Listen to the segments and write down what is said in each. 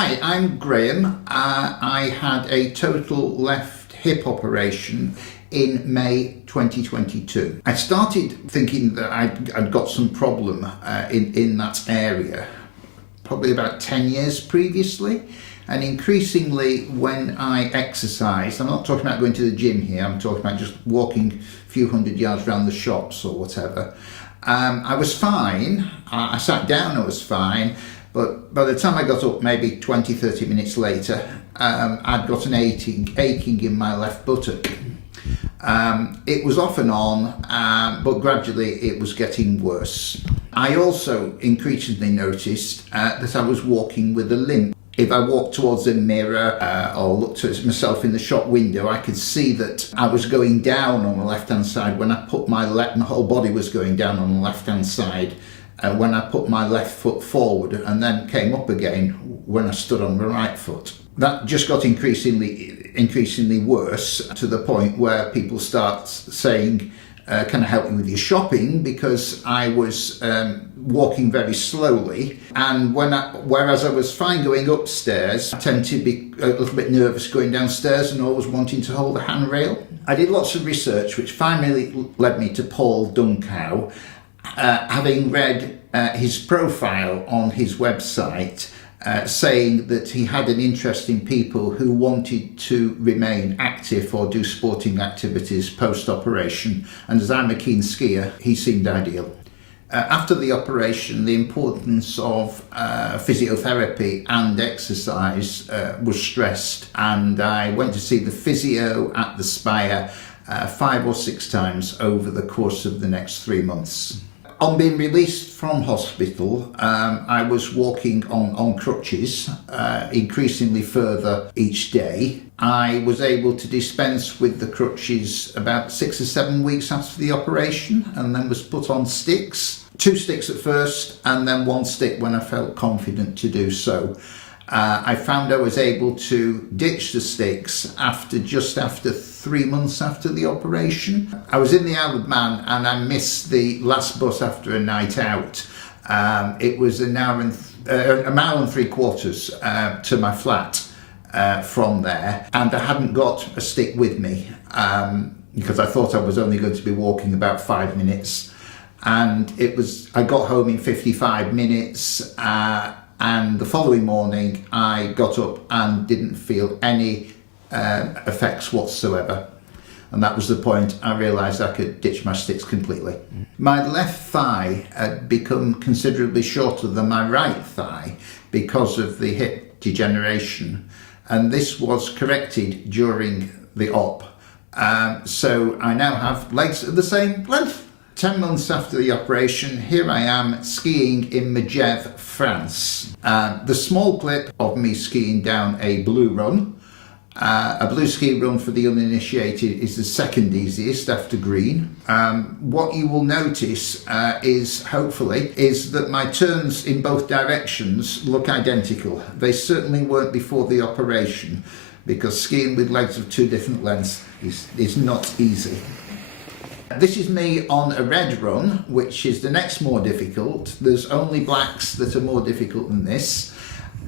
Hi, I'm Graham. I had a total left hip operation in May 2022. I started thinking that I'd got some problem in that area probably about 10 years previously, and increasingly when I exercise, I'm not talking about going to the gym here, I'm talking about just walking a few hundred yards around the shops or whatever. I was fine, I sat down, I was fine, but by the time I got up maybe 20-30 minutes later, I'd got an aching in my left buttock. It was off and on, but gradually it was getting worse. I also increasingly noticed that I was walking with a limp. If I walked towards a mirror or looked at myself in the shop window, I could see that I was going down on the left-hand side. When I put my whole body was going down on the left-hand side when I put my left foot forward, and then came up again when I stood on the right foot. That just got increasingly worse, to the point where people start saying, can I help you with your shopping? Because I was walking very slowly, and whereas I was fine going upstairs, I tend to be a little bit nervous going downstairs and always wanting to hold a handrail. I did lots of research which finally led me to Paul Duncow. Having read his profile on his website, saying that he had an interest in people who wanted to remain active or do sporting activities post-operation, and as I'm a keen skier, he seemed ideal. After the operation, the importance of physiotherapy and exercise was stressed, and I went to see the physio at the Spire 5 or 6 times over the course of the next 3 months. On being released from hospital, I was walking on crutches, increasingly further each day. I was able to dispense with the crutches about 6 or 7 weeks after the operation, and then was put on sticks. 2 sticks at first, and then 1 stick when I felt confident to do so. I found I was able to ditch the sticks just after 3 months after the operation. I was in the Isle of Man and I missed the last bus after a night out. It was a mile and 3/4 to my flat from there, and I hadn't got a stick with me because I thought I was only going to be walking about 5 minutes, and I got home in 55 minutes. And the following morning I got up and didn't feel any effects whatsoever. And that was the point I realised I could ditch my sticks completely. My left thigh had become considerably shorter than my right thigh because of the hip degeneration. And this was corrected during the op. So I now have legs of the same length. 10 months after the operation, here I am skiing in Megève, France. The small clip of me skiing down a blue run. A blue ski run for the uninitiated is the second easiest after green. What you will notice is that my turns in both directions look identical. They certainly weren't before the operation, because skiing with legs of 2 different lengths is not easy. This is me on a red run, which is the next more difficult. There's only blacks that are more difficult than this.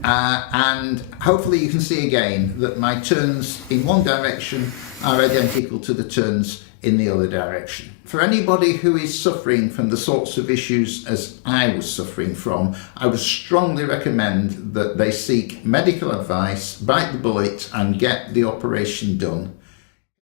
And hopefully you can see again that my turns in one direction are identical to the turns in the other direction. For anybody who is suffering from the sorts of issues as I was suffering from, I would strongly recommend that they seek medical advice, bite the bullet and get the operation done.